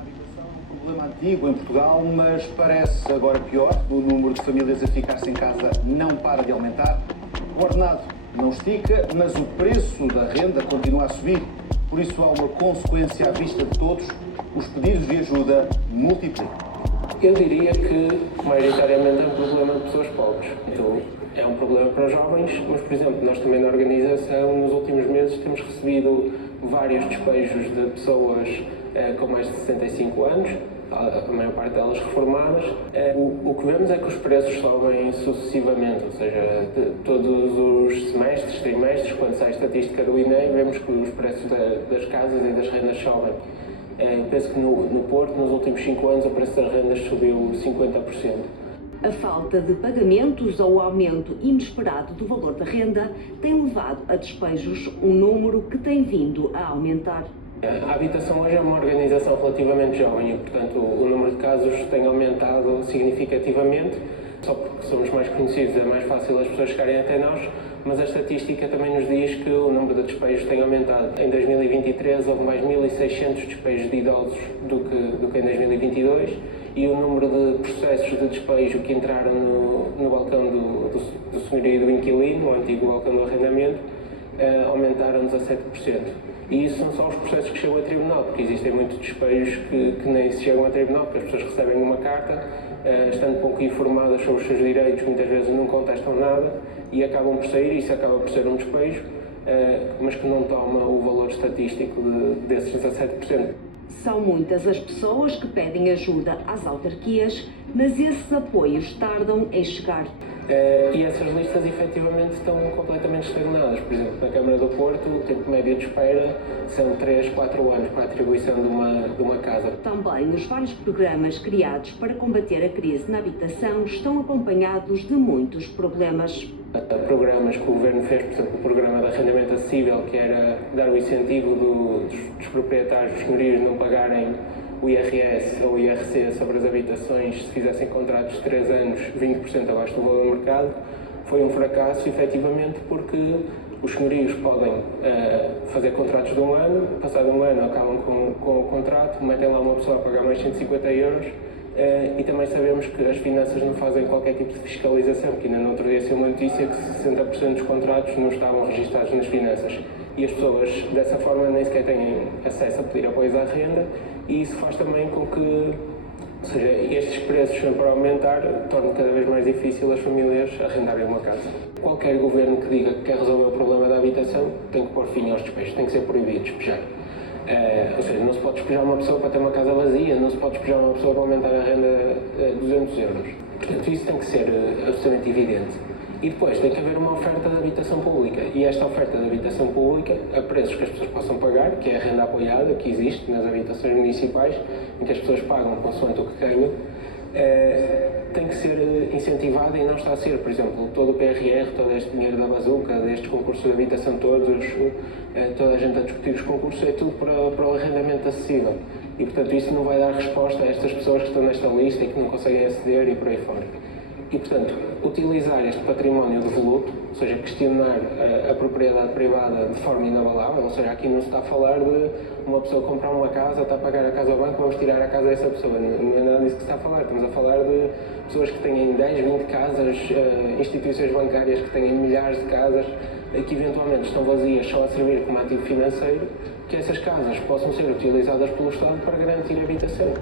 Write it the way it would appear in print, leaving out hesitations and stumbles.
Um problema antigo em Portugal, mas parece agora pior. O número de famílias a ficar sem casa não para de aumentar. O ordenado não estica, mas o preço da renda continua a subir. Por isso há uma consequência à vista de todos. Os pedidos de ajuda multiplicam. Eu diria que, maioritariamente, é um problema de pessoas pobres. Então, é um problema para os jovens, mas, por exemplo, nós também na organização, nos últimos meses, temos recebido vários despejos de pessoas com mais de 65 anos, a maior parte delas reformadas. O que vemos é que os preços sobem sucessivamente, ou seja, todos os semestres, trimestres, quando sai a estatística do INE, vemos que os preços das casas e das rendas sobem. Penso que no Porto, nos últimos 5 anos, o preço das rendas subiu 50%. A falta de pagamentos ou o aumento inesperado do valor da renda tem levado a despejos, um número que tem vindo a aumentar. A habitação hoje é uma organização relativamente jovem e, portanto, o número de casos tem aumentado significativamente. Só porque somos mais conhecidos é mais fácil as pessoas chegarem até nós, mas a estatística também nos diz que o número de despejos tem aumentado. Em 2023 houve mais 1.600 despejos de idosos do que em 2022 e o número de processos de despejo que entraram no balcão do senhorio do inquilino, o antigo balcão do arrendamento, aumentaram 17%. E isso são só os processos que chegam a tribunal, porque existem muitos despejos que nem se chegam a tribunal, porque as pessoas recebem uma carta, estando pouco informadas sobre os seus direitos, muitas vezes não contestam nada e acabam por sair, e isso acaba por ser um despejo, mas que não toma o valor estatístico desses 17%. São muitas as pessoas que pedem ajuda às autarquias, mas esses apoios tardam em chegar. E essas listas efetivamente estão completamente estagnadas. Por exemplo, na Câmara do Porto, o tempo médio de espera são 3, 4 anos para a atribuição de uma casa. Também os vários programas criados para combater a crise na habitação estão acompanhados de muitos problemas. Programas que o Governo fez, por exemplo, o programa de arrendamento acessível, que era dar o incentivo dos proprietários, dos senhorios, não pagarem o IRS ou o IRC sobre as habitações se fizessem contratos de 3 anos 20% abaixo do valor do mercado, foi um fracasso, efetivamente, porque os senhorios podem fazer contratos de um ano, passado um ano acabam com o contrato, metem lá uma pessoa a pagar mais 150 euros e também sabemos que as finanças não fazem qualquer tipo de fiscalização, que ainda no outro dia saiu uma notícia que 60% dos contratos não estavam registados nas finanças. E as pessoas, dessa forma, nem sequer têm acesso a pedir apoios à renda e isso faz também com que, ou seja, estes preços sempre a aumentar, tornam cada vez mais difícil as famílias arrendarem uma casa. Qualquer governo que diga que quer resolver o problema da habitação tem que pôr fim aos despejos, tem que ser proibido despejar. Ou seja, não se pode despejar uma pessoa para ter uma casa vazia, não se pode despejar uma pessoa para aumentar a renda a 200 euros. Portanto, isso tem que ser absolutamente evidente. E depois tem que haver uma oferta de habitação pública. E esta oferta de habitação pública, a preços que as pessoas possam pagar, que é a renda apoiada, que existe nas habitações municipais, em que as pessoas pagam consoante o que ganham, tem que ser incentivada e não está a ser. Por exemplo, todo o PRR, todo este dinheiro da bazuca, destes concursos de habitação todos, toda a gente a discutir os concursos, é tudo para o arrendamento acessível. E, portanto, isso não vai dar resposta a estas pessoas que estão nesta lista e que não conseguem aceder e por aí fora. E, portanto, utilizar este património devoluto, ou seja, questionar a propriedade privada de forma inabalável, ou seja, aqui não se está a falar de uma pessoa comprar uma casa, está a pagar a casa ao banco, vamos tirar a casa dessa pessoa. Não é nada disso que se está a falar. Estamos a falar de pessoas que têm 10, 20 casas, instituições bancárias que têm milhares de casas, que eventualmente estão vazias só a servir como ativo financeiro, que essas casas possam ser utilizadas pelo Estado para garantir a habitação.